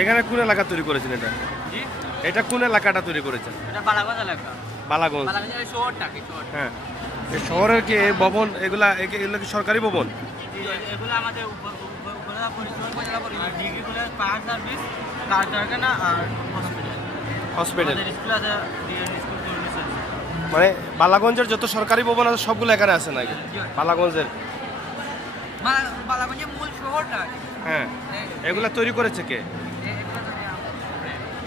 এখানে কোন এলাকা তৈরি করেছেন এটা? এটা কোন এলাকাটা তৈরি করেছেন? এটা বালাগঞ্জ এলাকা। বালাগঞ্জ। বালাগঞ্জের শহরটা কি শহর? হ্যাঁ। এই শহরের কি ভবন এগুলা কি সরকারি ভবন? এগুলো আমাদের উপজেলা পরিষদ উপজেলা পরিষদ ডিগ্রি কলেজ পাহাড় সার্ভিস কারখানা আর হসপিটাল। স্কুল আছে স্কুল তৈরি। মানে বালাগঞ্জের যত সরকারি ভবন আছে সবগুলো এখানে আছে নাকি? বালাগঞ্জের বালাগঞ্জের মূল শহরটা। হ্যাঁ। এগুলা তৈরি করেছে কে?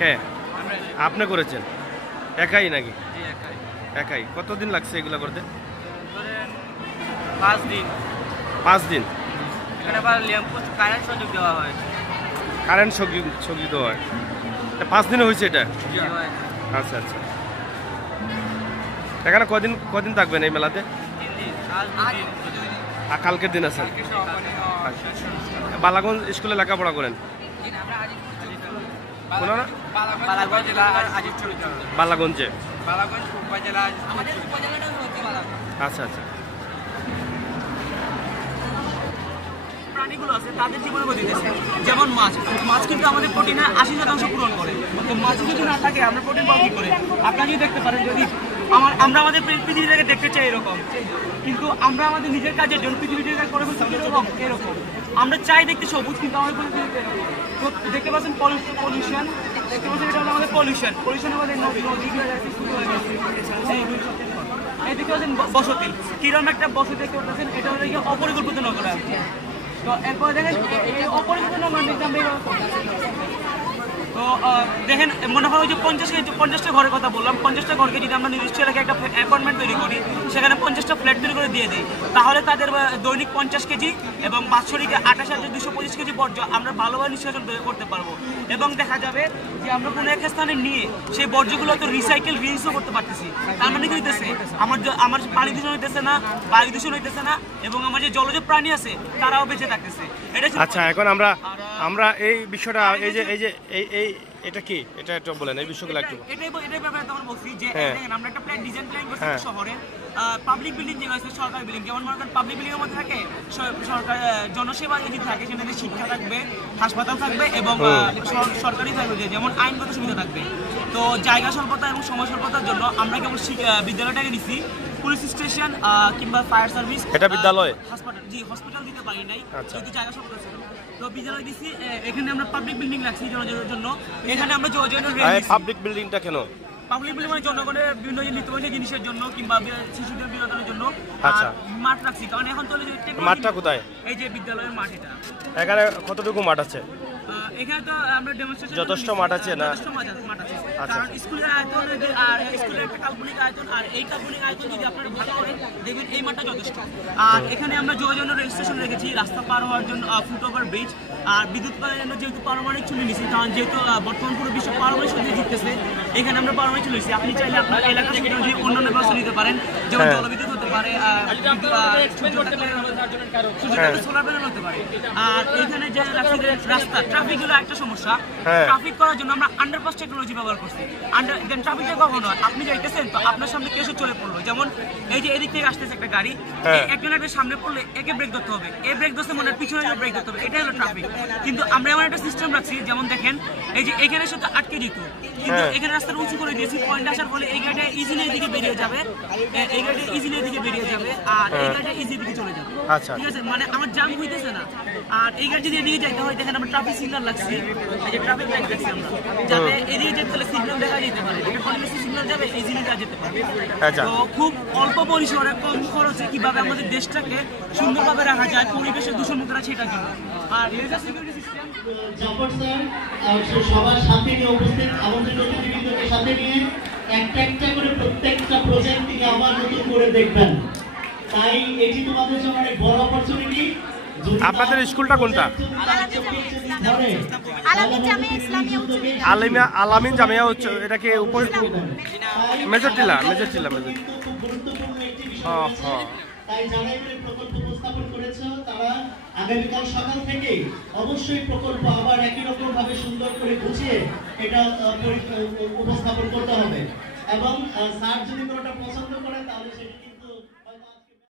কে? আপনি করেছেন একাই নাকি? একাই। কতদিন লাগছে এগুলা করতে? 5 দিন। 5 দিন। এখানে আবার ল্যাম্পপোস্ট কারেন্ট সংযোগ দেওয়া হয়। কারেন্ট সংযোগ দেওয়া হয়। 5 দিনে হয়েছে এটা? আচ্ছা আচ্ছা। এখানে কদিন থাকবেন এই মেলাতে? 3 দিন। আর কালকের দিন আছেন? বালাগঞ্জ স্কুলে লেখাপড়া করেন? বালাগঞ্জে। আচ্ছা আচ্ছা। প্রাণীগুলো আছে তাদের জীবনে গতি দিতেছে। যেমন মাছ কিন্তু আমাদের প্রোটিনের 80% পূরণ করে। তো মাছ যদি না থাকে আমরা প্রোটিন পাবো কি করে? আপনারা যদি দেখতে পারেন, যদি আমরা আমাদের পৃথিবীটাকে দেখতে চাই এরকম, কিন্তু আমরা আমাদের নিজের কাজের জন্য পৃথিবীটাকে করে ফেলছি এরকম। আমরা চাই দেখতে সবুজ, কিন্তু আমাদের পৃথিবীতে এরকম। তো দেখতে পাচ্ছেন পলিউশন, দেখতে পাচ্ছেন এটা হলো আমাদের পলিউশন আমাদের নদী শুরু হয়ে গেছে। এই দেখতে পাচ্ছেন বসতি, কিরকম একটা বসতি দেখতে পাচ্ছেন, এটা হলো অপরিকল্পিত নগরায়ন। তো এরপর দেখেন এই অপরিকল্পিত নগরায়ন দেখতে আমরা তো দেখেন মনে হয় যে 50টা ঘরের কথা বললাম, 50টা ঘরকে যদি আমরা নির্দিষ্ট এলাকায় একটা অ্যাপার্টমেন্ট তৈরি করি, সেখানে 50টা ফ্ল্যাট তৈরি করে দিয়ে দিই, তাহলে তাদের দৈনিক 50 কেজি এবং বাৎসরিক 28,225 কেজি বর্জ্য আমরা ভালোভাবে নিষ্কাশন করতে পারবো। এবং দেখা যাবে যে আমরা কোনো একটা স্থানে নিয়ে সেই বর্জ্যগুলো তো রিইউজও করতে পারতেছি। তার মানে কি হইতেছে, আমার পানি দূষণ হইতেছে না, বায়ু দূষণ হইতেছে না, এবং আমার যে জলজ প্রাণী আছে তারাও বেঁচে থাকতেছে। আচ্ছা, এখন আমরা এই বিষয়টা এটা কি, এটা একটু বলেন এই বিষয়গুলো একটু। এটাই ব্যাপারে তখন বলছি যে দেখেন আমরা একটা ডিজাইন প্ল্যান করছি শহরে, পাবলিক বিল্ডিং যেগুলো আছে, সরকারি বিল্ডিং, যেমন মনে করেন পাবলিক বিল্ডিং এর মধ্যে থাকে সরকার জনসেবা যদি থাকে, সেখানে শিক্ষা থাকবে, হাসপাতাল থাকবে এবং সরকারি থাকবে, যেমন আইনগত সুবিধা থাকবে। তো জায়গা স্বল্পতা এবং সময় স্বল্পতার জন্য আমরা কেবল বিদ্যালয়টাকে নিচ্ছি, পুলিশ স্টেশন কিংবা ফায়ার সার্ভিস, এটা বিদ্যালয়, হসপিটাল দিতে পারি নাই যেহেতু জায়গা স্বল্পতা ছিল। তো বিদ্যালয় দিচ্ছি, এখানে আমরা পাবলিক বিল্ডিং রাখছি জনগণের জন্য। এখানে আমরা পাবলিক বিল্ডিংটা কেন? পাবলিক বিল্ডিং মানে জনগণের বিভিন্ন নিত্যপ্রয়োজনীয় জিনিসের জন্য কিংবা শিশুদের বিনোদনের জন্য মাঠ রাখছি। কারণ এখন তো মাঠটা কোথায়? এই যে বিদ্যালয়ের মাঠ, এখানে কতটুকু মাঠ আছে? এখানে তো আমরা ডেমনস্ট্রেশন যথেষ্ট মাঠ আছে না? যথেষ্ট মাঠ আছে। কারণ স্কুলের আয়তন আর স্কুলের একটা কাল্পনিক আয়তন, আর এই কাল্পনিক আয়তন যদি আপনারা ভালো করেন দেখবেন এই মাঠটা যথেষ্ট। আর এখানে আমরা যোগাযোগের রেজিস্ট্রেশন রেখেছি, রাস্তা পার হওয়ার জন্য ফুট ওভার ব্রিজ, আর বিদ্যুৎ পাওয়ার জন্য যেহেতু পারমাণবিক চুল্লি নিচ্ছি, কারণ যেহেতু বর্তমান পুরো বিশ্ব পারমাণবিক শক্তি জিততেছে, এখানে আমরা পারমাণবিক চুল্লি নিচ্ছি। আপনি চাইলে আপনার এলাকা থেকে অন্যান্য ব্যবস্থা নিতে পারেন, যেমন জলবিদ্যুৎ হতে পারে, সোলার প্যানেল হতে পারে। আর এখানে যে রাস্তা ট্রাফিক হলো একটা সমস্যা, ট্রাফিক করার জন্য আমরা আন্ডারপাস টেকনোলজি ব্যবহার করছি। ট্রাফিকটা কখনো আপনি যাইতেছেন তো আপনার সামনে কেউ চলে পড়লো, যেমন এই যে এদিক থেকে আসতেছে একটা গাড়ি, একজন একটা সামনে পড়লে একে ব্রেক ধরতে হবে, এই ব্রেক ধরতে মনে পিছনে ব্রেক ধরতে হবে, এটাই হলো ট্রাফিক। কিন্তু আমরা এমন একটা সিস্টেম রাখছি, যেমন দেখেন এই যে এখানে শুধু আটকে দিত, কিন্তু এখানে রাস্তাটা উঁচু করে দিয়েছি, পয়েন্ট আসার ফলে এই গাড়িটা ইজিলি এদিকে বেরিয়ে যাবে, এই গাড়িটা ইজিলি এদিকে বেরিয়ে যাবে, আর এই গাড়িটা ইজি দিকে চলে যাবে। ঠিক আছে, মানে আমার জাম হইতেছে না। আর এই গাড়ি যদি এদিকে যাইতে হয়, দেখেন আমরা ট্রাফিক সিগন্যাল লাগছি, এই যে ট্রাফিক লাইট লাগছি আমরা, যাতে এদিকে যেতে হলে সিগন্যাল দেখা যেতে পারে, সিগন্যাল যাবে ইজিলি যা যেতে পারে। তো খুব অল্প পরিসরে কম খরচে কিভাবে আমাদের দেশটাকে সুন্দরভাবে রাখা যায়, পরিবেশের দূষণমুক্ত রাখা, সেটার জন্য। আর laser security system Zafar sir সবার সাথে নিয়ে উপস্থিত, আমন্ত্রিত অতিথিবৃন্দকে সাথে নিয়ে একটা করে প্রত্যেকটা প্রজেক্ট থেকে আবার নতুন করে দেখবেন। তাই এটি তোমাদের জন্য অনেক বড় অপরচুনিটি। আপনাদের স্কুলটা কোনটা? আলামিন জামিয়া উচ্চ, এটাকে মেজরটিলা। গুরুত্বপূর্ণ একটি বিষয়। তাই যারা এই প্রকল্প উপস্থাপন করেছে তারা আগামীকাল সকাল থেকে অবশ্যই প্রকল্প আবার একই রকম ভাবে সুন্দর করে গুছিয়ে এটা উপস্থাপন করতে হবে, এবং স্যার যদি কোনোটা পছন্দ করেন তাহলে সেটা